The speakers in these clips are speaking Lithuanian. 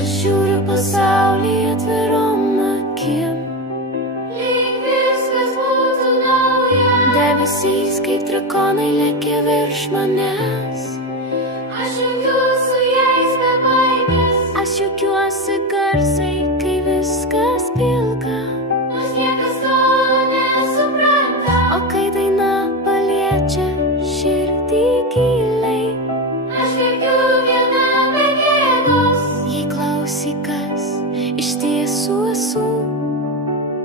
Aš žiūriu pasaulį atvirom akim, lyg viskas būtų nauja. debesys kaip drakonai lekia virš manęs. Aš jungiu su jais be baimės, Aš juokiuosi garsiai, kai viskas pilka, nors niekas to nesupranta. o kai daina paliečia širdį giliai, Aš verkiu viena be gėdos, jei klausyk, kas iš tiesų esu,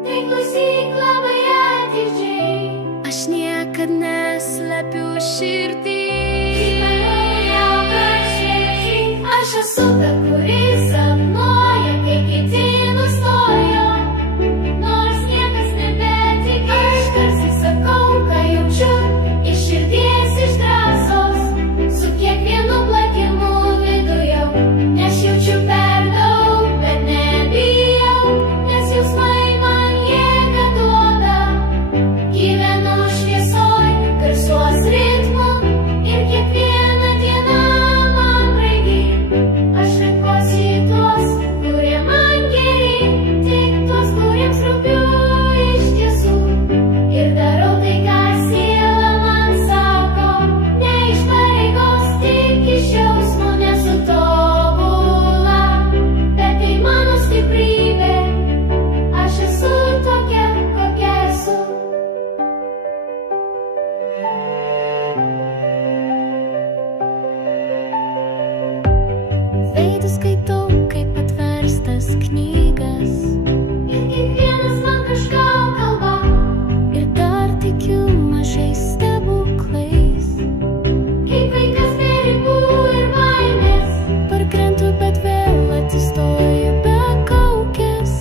tai klausyk labai atidžiai. aš niekad neslepiu širdį. Aš esu ta, kuri sapnuoja, kai kiti nustojo, nors niekas nebetiki. Aš garsiai sakau, ką jaučiu, iš širdies, iš drąsos, su kiekvienu plakimu viduje. Aš jaučiu per daug, bet nebijau, nes jausmai man jėgą duoda. Gyvenu šviesoj, garsuos ritmu ir kiekvieną dieną man brangi. Aš renkuosi tuos, kurie man geri, tik tuos, kuriems rūpiu iš tiesų. Ir darau tai, ką siela man sako, ne iš pareigos, tik iš jausmo. Nesu tobula, bet tai mano stiprybė. Aš esu tokia, kokia esu. Veidus skaitau kaip atverstas knygas, Ir kiekvienas man kažką kalba. ir dar tikiu mažais stebuklais. Kaip vaikas be ribų ir baimės, Parkrentu, bet vėl atsistoju be kaukės.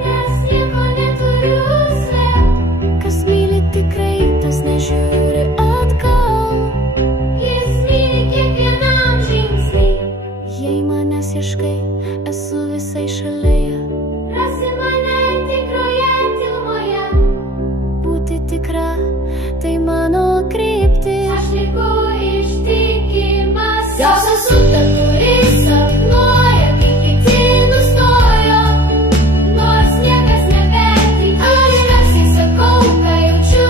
nes nieko neturiu slėpt. Kas myli tikrai, tas nežiūri atgal. Jis myli kiekvienam žingsnį. Jei manęs ieškai, esu visai šalia. Rasi mane tikroje tylumoje. Būti tikra, tai mano kryptis. Aš liku ištikimas. Jos esu ta, kuri sapnuoja, kai kiti nustojo, nors niekas nebetiki. Aš garsiai sakau, ką jaučiu,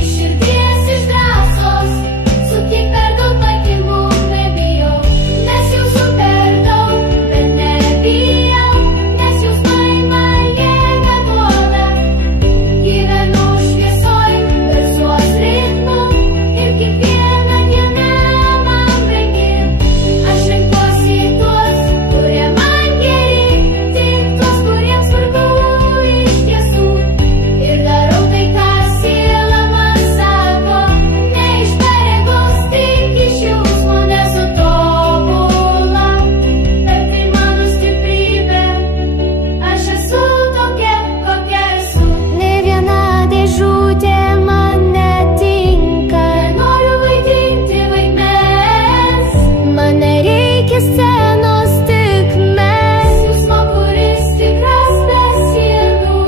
iš širdies, iš drąsos, su kiek per daug plakimų nebijau. Nes jausų per daug, bet nebijau, nes jausmai man jėgą duoda. Gyvenu šviesoj, garsuos ritmu ir kiekvieną dieną man brangi. Aš renkuosi tuos, kurie man geri, tik tuos, kuriems svarbu iš tiesų. Ir darau tai, ką siela man sako, ne iš pareigos, tik iš jausmo. Nesu tobula, bet tai mano stiprybė. Aš esu tokia, kokia esu. Ne viena dėžutė man netinka. Noriu vaidinti vaidmens, Man nereikia scenos, tik mes. jausmo, kuris tikras be sienų.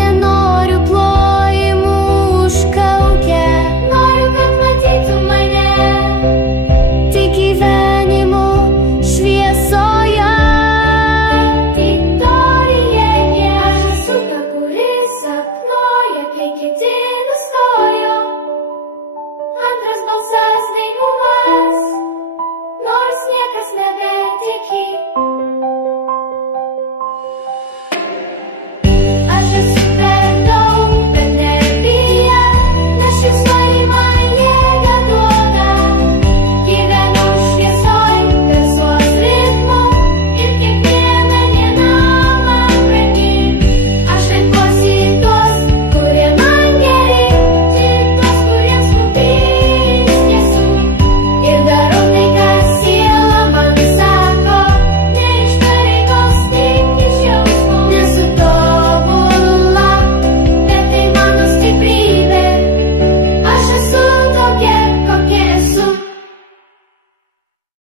Nenoriu plojimų už kaukę, Noriu, kad matytum mane, tik gyvenimo šviesoje. tik torijoje. Aš esu ta, kuri sapnuoja, kai kiti nustojo. Antras balsas dainuos, nors niekas nebetiki.